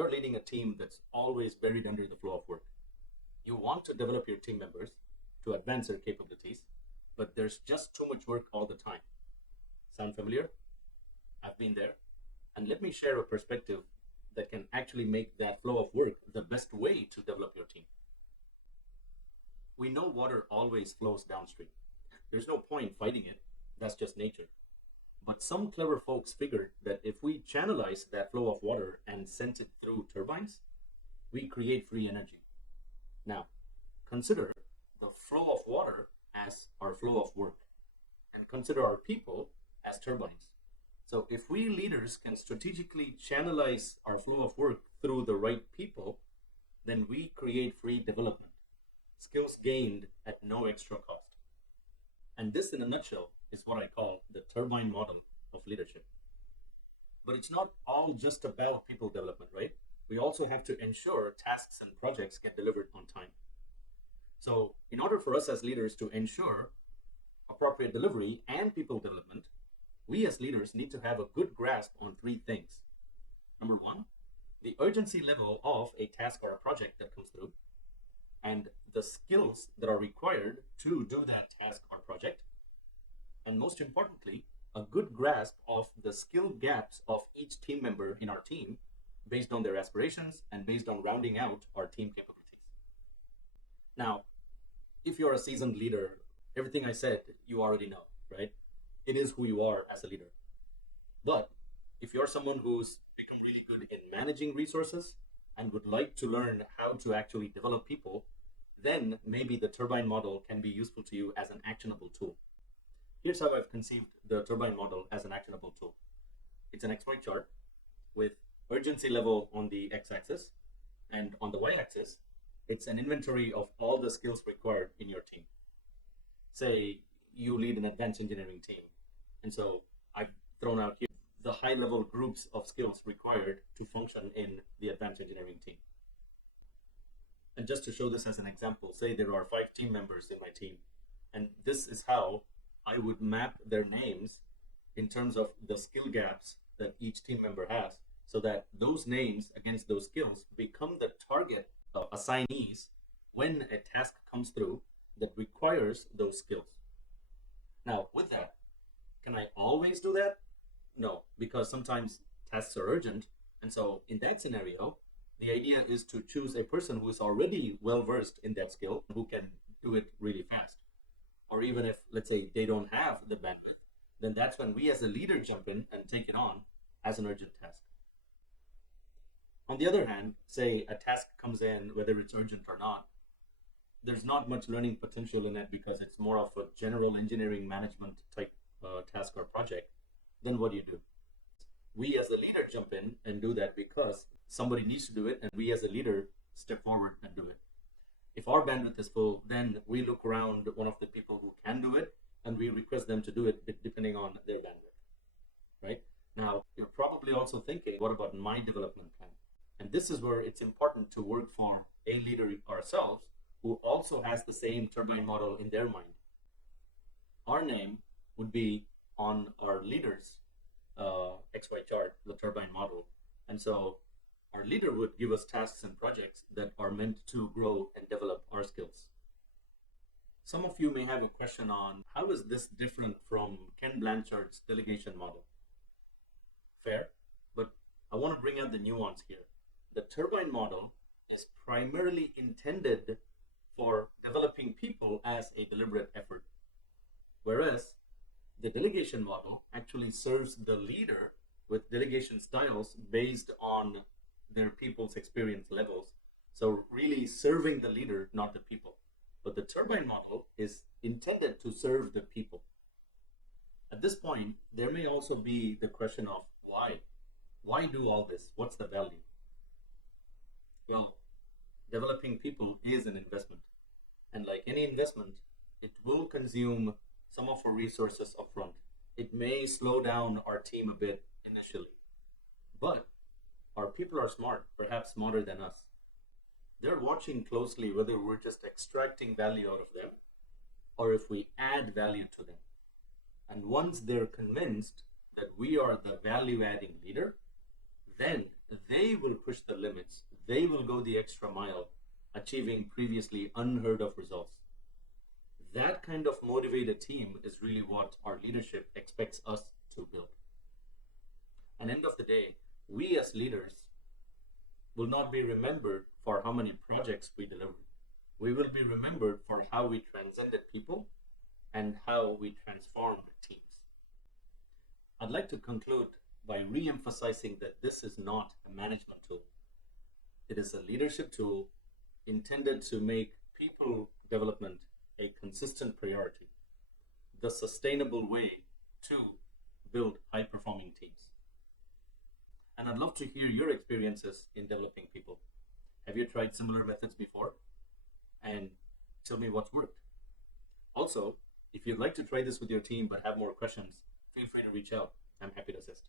you're leading a team that's always buried under the flow of work. You want to develop your team members to advance their capabilities, but there's just too much work all the time. Sound familiar? I've been there. And let me share a perspective that can actually make that flow of work the best way to develop your team. We know water always flows downstream. There's no point fighting it. That's just nature. But some clever folks figured that if we channelize that flow of water and send it through turbines, we create free energy. Now, consider the flow of water as our flow of work, and consider our people as turbines. So if we leaders can strategically channelize our flow of work through the right people, then we create free development, skills gained at no extra cost. And this, in a nutshell, is what I call the turbine model of leadership. But it's not all just about people development, right? We also have to ensure tasks and projects get delivered on time. So in order for us as leaders to ensure appropriate delivery and people development, we as leaders need to have a good grasp on three things. Number one, the urgency level of a task or a project that comes through, and the skills that are required to do that task or project. And most importantly, a good grasp of the skill gaps of each team member in our team based on their aspirations and based on rounding out our team capabilities. Now, if you're a seasoned leader, everything I said, you already know, right? It is who you are as a leader. But if you're someone who's become really good in managing resources and would like to learn how to actually develop people, then maybe the turbine model can be useful to you as an actionable tool. Here's how I've conceived the turbine model as an actionable tool. It's an exploit chart with urgency level on the x-axis, and on the y-axis, it's an inventory of all the skills required in your team. Say you lead an advanced engineering team, and so I've thrown out here the high-level groups of skills required to function in the advanced engineering team. And just to show this as an example, say there are 5 team members in my team, and this is how I would map their names in terms of the skill gaps that each team member has, so that those names against those skills become the target assignees when a task comes through that requires those skills. Now, with that, can I always do that? No, because sometimes tasks are urgent. And so in that scenario, the idea is to choose a person who is already well-versed in that skill, who can do it really fast. Or even if, let's say, they don't have the bandwidth, then that's when we as a leader jump in and take it on as an urgent task. On the other hand, say a task comes in, whether it's urgent or not, there's not much learning potential in it because it's more of a general engineering management type task or project. Then what do? We as a leader jump in and do that because somebody needs to do it, and we as a leader step forward and do it. If our bandwidth is full, then we look around one of the people who can do it, and we request them to do it depending on their bandwidth, right? Now, you're probably also thinking, what about my development plan? And this is where it's important to work for a leader ourselves who also has the same turbine model in their mind. Our name would be on our leader's XY chart, the turbine model. And so our leader would give us tasks and projects that are meant to grow and develop our skills. Some of you may have a question on how is this different from Ken Blanchard's delegation model? Fair, but I want to bring out the nuance here. The turbine model is primarily intended for developing people as a deliberate effort, whereas the delegation model actually serves the leader with delegation styles based on their people's experience levels. So really serving the leader, not the people. But the turbine model is intended to serve the people. At this point, there may also be the question of why? Why do all this? What's the value? Well, developing people is an investment. And like any investment, it will consume some of our resources upfront. It may slow down our team a bit initially, but our people are smart, perhaps smarter than us. They're watching closely whether we're just extracting value out of them or if we add value to them. And once they're convinced that we are the value-adding leader, then they will push the limits, they will go the extra mile, achieving previously unheard of results. That kind of motivated team is really what our leadership expects us to build. And end of the day, we as leaders will not be remembered for how many projects we delivered. We will be remembered for how we transcended people and how we transformed teams. I'd like to conclude by re-emphasizing that this is not a management tool. It is a leadership tool intended to make people development a consistent priority, the sustainable way to build high-performing teams. And I'd love to hear your experiences in developing people. Have you tried similar methods before? And tell me what's worked. Also, if you'd like to try this with your team but have more questions, feel free to reach out. I'm happy to assist.